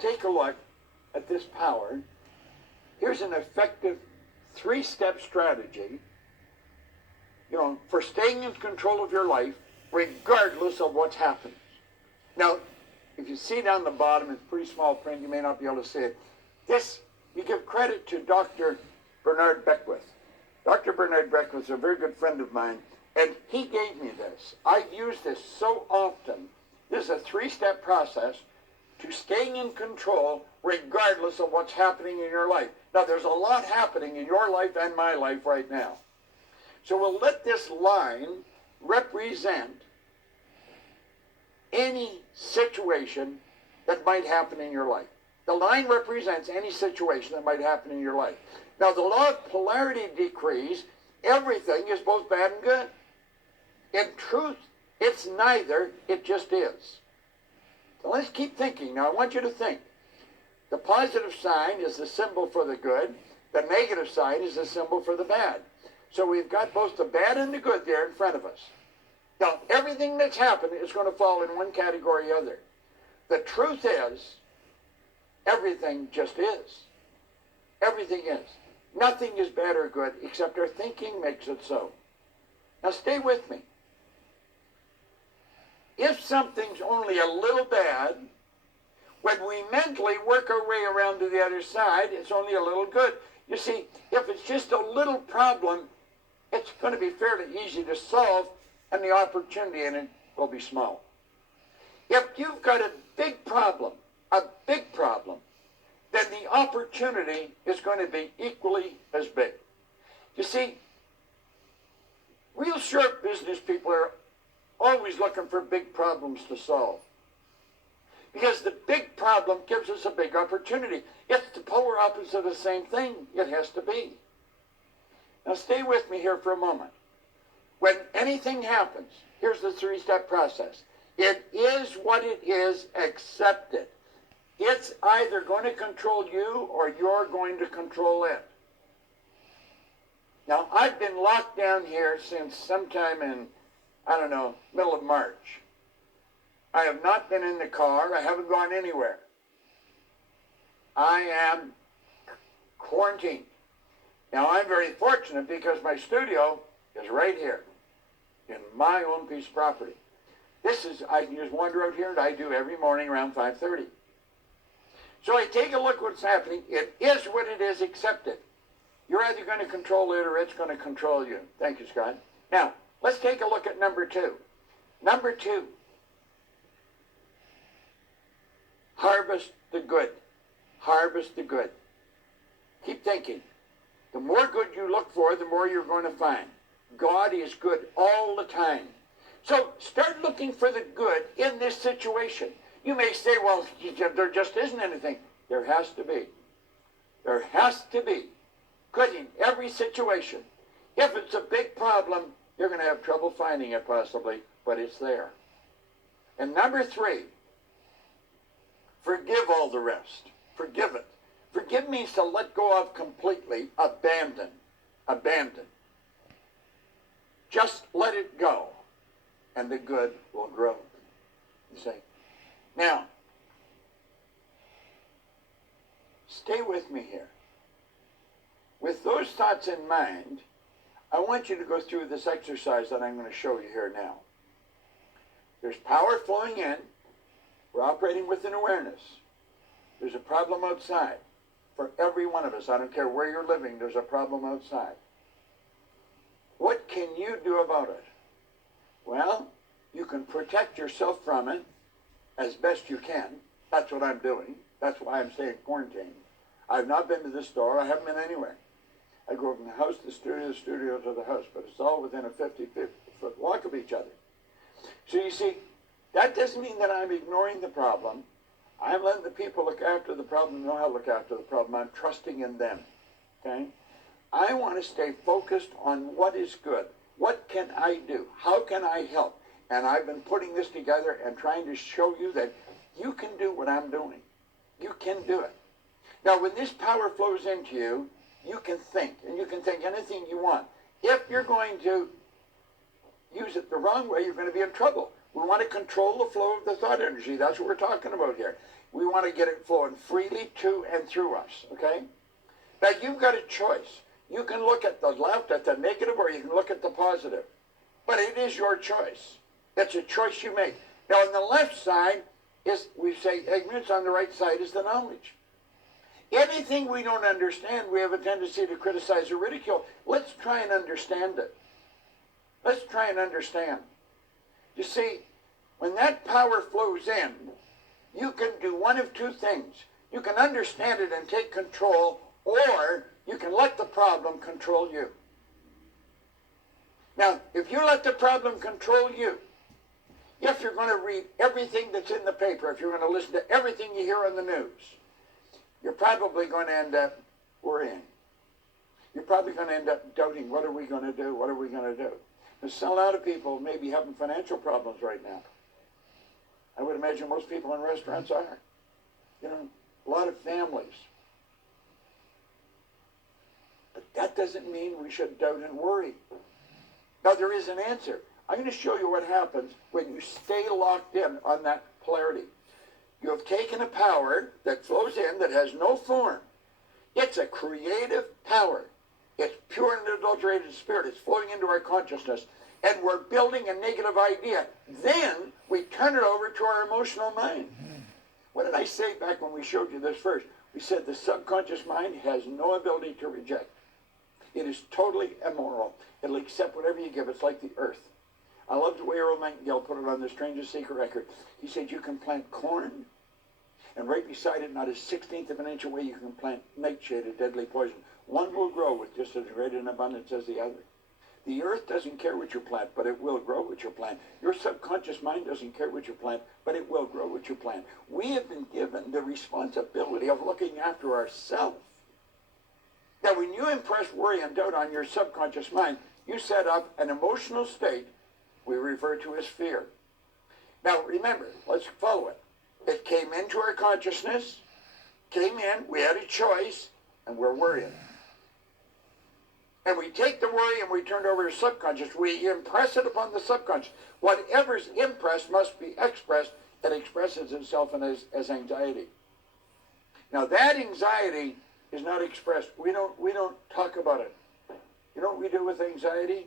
take a look at this power, here's an effective 3-step strategy, for staying in control of your life, regardless of what's happening. Now, if you see down the bottom, it's pretty small print, you may not be able to see it. This, you give credit to Dr. Bernard Beckwith. Dr. Bernard Beckwith is a very good friend of mine, and he gave me this. I've used this so often. This is a 3-step process to staying in control regardless of what's happening in your life. Now, there's a lot happening in your life and my life right now. So we'll let this line represent any situation that might happen in your life. The line represents any situation that might happen in your life. Now, the law of polarity decrees everything is both bad and good. In truth, it's neither, it just is. So let's keep thinking. Now, I want you to think. The positive sign is the symbol for the good. The negative sign is the symbol for the bad. So we've got both the bad and the good there in front of us. Now, everything that's happened is going to fall in one category or other. The truth is, everything just is. Everything is. Nothing is bad or good except our thinking makes it so. Now, stay with me. If something's only a little bad, when we mentally work our way around to the other side, it's only a little good. You see, if it's just a little problem, it's going to be fairly easy to solve, and the opportunity in it will be small. If you've got a big problem, then the opportunity is going to be equally as big. You see, real sharp business people are always looking for big problems to solve. Because the big problem gives us a big opportunity. It's the polar opposite of the same thing. It has to be. Now stay with me here for a moment. When anything happens, here's the 3-step process. It is what it is, accepted. It's either going to control you or you're going to control it. Now, I've been locked down here since sometime in, middle of March. I have not been in the car. I haven't gone anywhere. I am quarantined. Now, I'm very fortunate because my studio is right here in my own piece of property. I can just wander out here, and I do every morning around 5:30. So I take a look at what's happening. It is what it is, accepted. You're either going to control it or it's going to control you. Thank you, Scott. Now, let's take a look at number 2. Number 2, harvest the good. Harvest the good. Keep thinking. The more good you look for, the more you're going to find. God is good all the time. So start looking for the good in this situation. You may say, well, there just isn't anything. There has to be. There has to be good in every situation. If it's a big problem, you're going to have trouble finding it possibly, but it's there. And number 3, forgive all the rest. Forgive it. Forgive means to let go of completely, abandon. Abandon. Just let it go, and the good will grow. You see? Now, stay with me here. With those thoughts in mind, I want you to go through this exercise that I'm going to show you here now. There's power flowing in. We're operating with an awareness. There's a problem outside. For every one of us, I don't care where you're living, there's a problem outside. What can you do about it? Well, you can protect yourself from it as best you can. That's what I'm doing. That's why I'm staying quarantined. I've not been to the store. I haven't been anywhere. I go from the house to the studio to the house, but it's all within a 50-foot walk of each other. So you see, that doesn't mean that I'm ignoring the problem. I'm letting the people look after the problem, know how to look after the problem. I'm trusting in them. Okay? I want to stay focused on what is good. What can I do? How can I help? And I've been putting this together and trying to show you that you can do what I'm doing. You can do it. Now, when this power flows into you, you can think, and you can think anything you want. If you're going to use it the wrong way, you're going to be in trouble. We want to control the flow of the thought energy. That's what we're talking about here. We want to get it flowing freely to and through us, okay? Now, you've got a choice. You can look at the left, at the negative, or you can look at the positive. But it is your choice. It's a choice you make. Now, on the left side is, we say ignorance. On the right side is the knowledge. Anything we don't understand, we have a tendency to criticize or ridicule. Let's try and understand it. Let's try and understand. You see, when that power flows in, you can do one of two things. You can understand it and take control, or you can let the problem control you. Now, if you let the problem control you, if you're going to read everything that's in the paper, if you're going to listen to everything you hear on the news, you're probably going to end up worrying. You're probably going to end up doubting, what are we going to do? What are we going to do? There's a lot of people may be having financial problems right now. I would imagine most people in restaurants are. You know, a lot of families. But that doesn't mean we should doubt and worry. Now, there is an answer. I'm going to show you what happens when you stay locked in on that polarity. You have taken a power that flows in that has no form. It's a creative power. It's pure and unadulterated spirit. It's flowing into our consciousness. And we're building a negative idea. Then we turn it over to our emotional mind. What did I say back when we showed you this first? We said the subconscious mind has no ability to reject. It is totally immoral. It'll accept whatever you give. It's like the earth. I love the way Earl Nightingale put it on the Strangest Secret record. He said you can plant corn, and right beside it, not a 16th of an inch away, you can plant nightshade, a deadly poison. One will grow with just as great an abundance as the other. The earth doesn't care what you plant, but it will grow what you plant. Your subconscious mind doesn't care what you plant, but it will grow what you plant. We have been given the responsibility of looking after ourselves. Now, when you impress worry and doubt on your subconscious mind, you set up an emotional state we refer to as fear. Now, remember, let's follow it. It came into our consciousness, came in, we had a choice, and we're worrying. And we take the worry and we turn it over to subconscious. We impress it upon the subconscious. Whatever's impressed must be expressed. It expresses itself as anxiety. Now, that anxiety is not expressed. We don't talk about it. You know what we do with anxiety?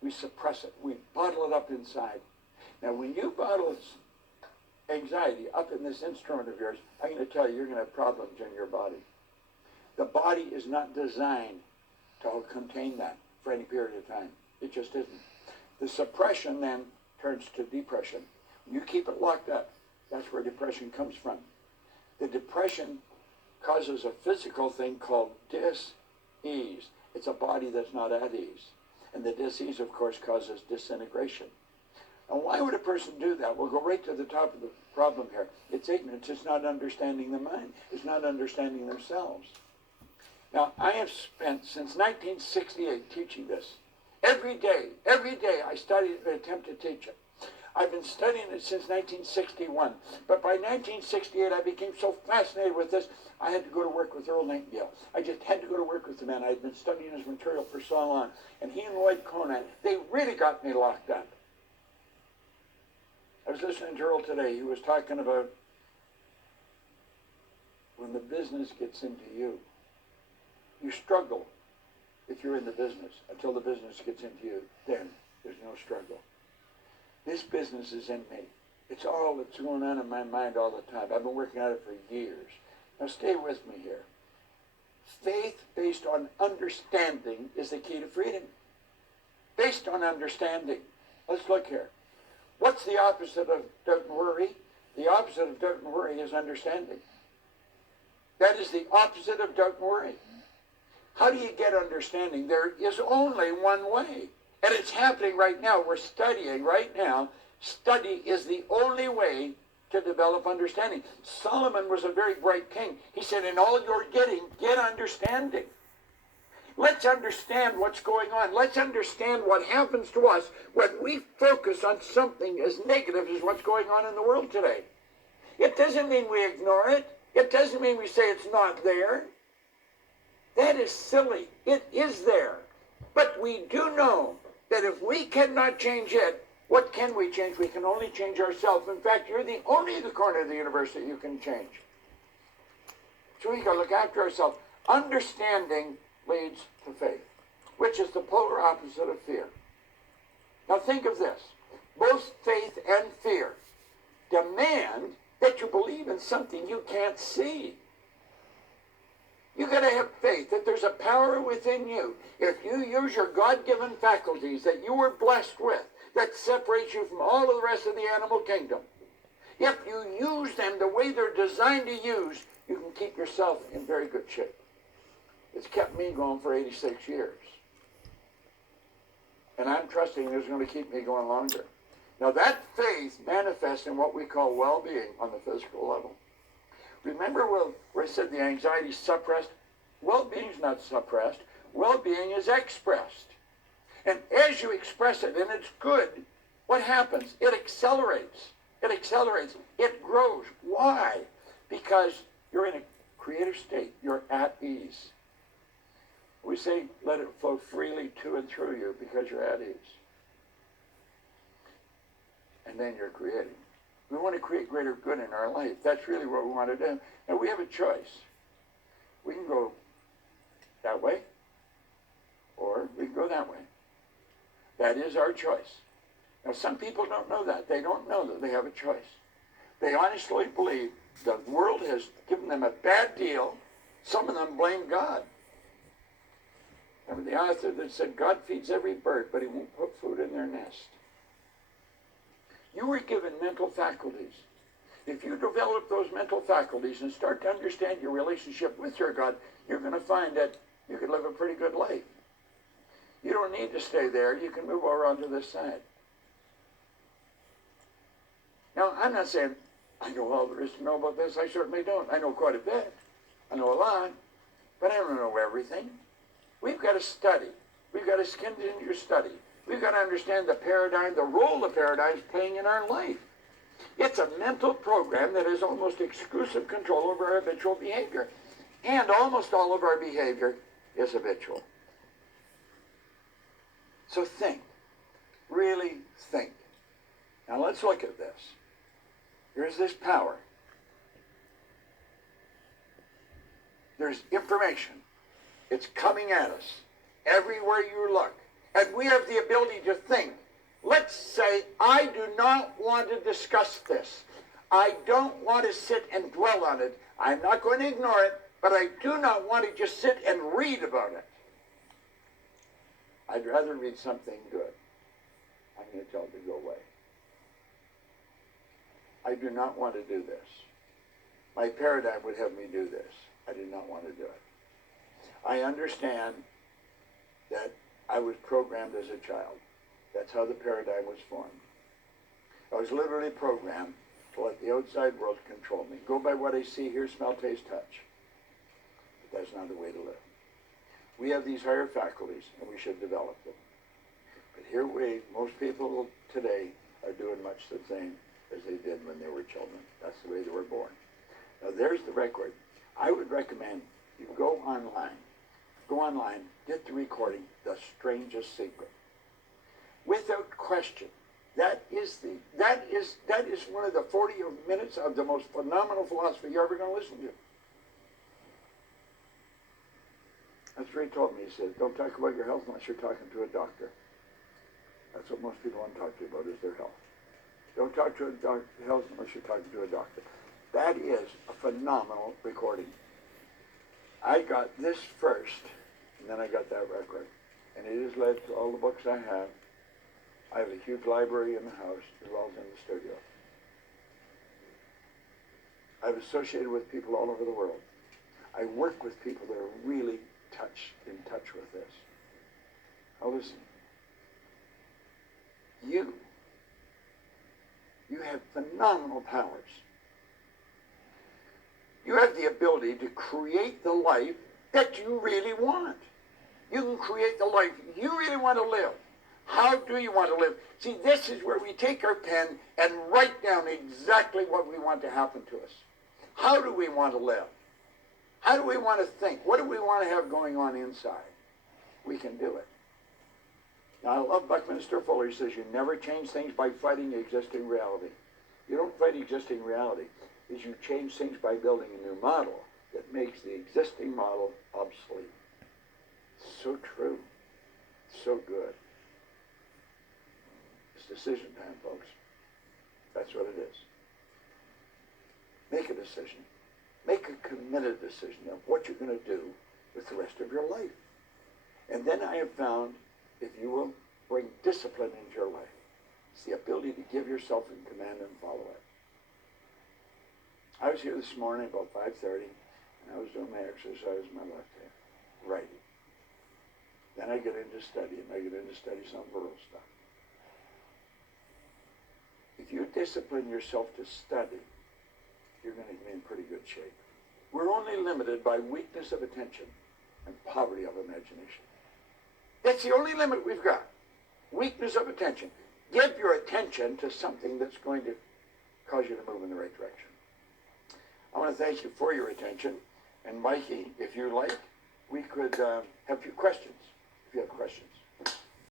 We suppress it. We bottle it up inside. Now, when you bottle anxiety up in this instrument of yours, I'm going to tell you, you're going to have problems in your body. The body is not designed to contain that for any period of time. It just isn't. The suppression then turns to depression. When you keep it locked up, that's where depression comes from. The depression causes a physical thing called dis-ease. It's a body that's not at ease. And the dis-ease, of course, causes disintegration. And why would a person do that? We'll go right to the top of the problem here. It's ignorance. It's not understanding the mind. It's not understanding themselves. Now, I have spent, since 1968, teaching this. Every day I study it and attempt to teach it. I've been studying it since 1961. But by 1968, I became so fascinated with this, I had to go to work with Earl Nightingale. I just had to go to work with the man. I had been studying his material for so long. And he and Lloyd Conant, they really got me locked up. I was listening to Earl today. He was talking about when the business gets into you. You struggle if you're in the business until the business gets into you. Then there's no struggle. This business is in me. It's all that's going on in my mind all the time. I've been working at it for years. Now stay with me here. Faith based on understanding is the key to freedom. Based on understanding. Let's look here. What's the opposite of doubt and worry? The opposite of doubt and worry is understanding. That is the opposite of doubt and worry. How do you get understanding? There is only one way. And it's happening right now. We're studying right now. Study is the only way to develop understanding. Solomon was a very bright king. He said, in all you're getting, get understanding. Let's understand what's going on. Let's understand what happens to us when we focus on something as negative as what's going on in the world today. It doesn't mean we ignore it. It doesn't mean we say it's not there. That is silly. It is there. But we do know that if we cannot change it, What can we change? We can only change ourselves. In fact, you're the only the corner of the universe that you can change. So we got to look after ourselves. Understanding leads to faith, which is the polar opposite of fear. Now think of this. Both faith and fear demand that you believe in something you can't see. You got to have faith that there's a power within you. If you use your God-given faculties that you were blessed with, that separates you from all of the rest of the animal kingdom, if you use them the way they're designed to use, you can keep yourself in very good shape. It's kept me going for 86 years. And I'm trusting it's going to keep me going longer. Now that faith manifests in what we call well-being on the physical level. Remember where I said the anxiety is suppressed? Well-being is not suppressed. Well-being is expressed. And as you express it, and it's good, what happens? It accelerates. It accelerates. It grows. Why? Because you're in a creative state. You're at ease. We say, let it flow freely to and through you because you're at ease. And then you're creating. We want to create greater good in our life. That's really what we want to do. And we have a choice. We can go that way, or we can go that way. That is our choice. Now, some people don't know that. They don't know that they have a choice. They honestly believe the world has given them a bad deal. Some of them blame God. Remember the author that said, God feeds every bird, but he won't put food in their nest. You were given mental faculties. If you develop those mental faculties and start to understand your relationship with your God, you're going to find that you can live a pretty good life. You don't need to stay there. You can move over onto this side. Now, I'm not saying I know all there is to know about this. I certainly don't. I know quite a bit. I know a lot, but I don't know everything. We've got to study. We've got to continue to study. We've got to understand the paradigm, the role the paradigm is playing in our life. It's a mental program that has almost exclusive control over our habitual behavior. And almost all of our behavior is habitual. So think. Really think. Now let's look at this. Here's this power. There's information. It's coming at us everywhere you look. And we have the ability to think. Let's say, I do not want to discuss this. I don't want to sit and dwell on it. I'm not going to ignore it, but I do not want to just sit and read about it. I'd rather read something good. I'm going to tell it to go away. I do not want to do this. My paradigm would have me do this. I do not want to do it. I understand that I was programmed as a child. That's how the paradigm was formed. I was literally programmed to let the outside world control me. Go by what I see, hear, smell, taste, touch. But that's not the way to live. We have these higher faculties, and we should develop them. But here most people today are doing much the same as they did when they were children. That's the way they were born. Now there's the record. I would recommend you go online, get the recording, The Strangest Secret. Without question, that is one of the 40 minutes of the most phenomenal philosophy you're ever going to listen to. That's what he told me. He said, don't talk about your health unless you're talking to a doctor. That's what most people want to talk to you about, is their health. Don't talk to health unless you're talking to a doctor. That is a phenomenal recording. I got this first, and then I got that record. And it has led to all the books I have. I have a huge library in the house as well as in the studio. I've associated with people all over the world. I work with people that are really in touch with this. Now listen. You have phenomenal powers. You have the ability to create the life that you really want. You can create the life you really want to live. How do you want to live? See, this is where we take our pen and write down exactly what we want to happen to us. How do we want to live? How do we want to think? What do we want to have going on inside? We can do it. Now, I love Buckminster Fuller. He says you never change things by fighting existing reality. You don't fight existing reality. Is you change things by building a new model that makes the existing model obsolete. So true. So good. It's decision time, folks. That's what it is. Make a decision. Make a committed decision of what you're going to do with the rest of your life. And then I have found, if you will bring discipline into your life, it's the ability to give yourself in command and follow it. I was here this morning about 5:30, and I was doing my exercise with my left hand, writing. Then I get into study, and I get into study some verbal stuff. If you discipline yourself to study, you're going to be in pretty good shape. We're only limited by weakness of attention and poverty of imagination. That's the only limit we've got. Weakness of attention. Give your attention to something that's going to cause you to move in the right direction. I want to thank you for your attention. And Mikey, if you like, we could have a few questions, if you have questions.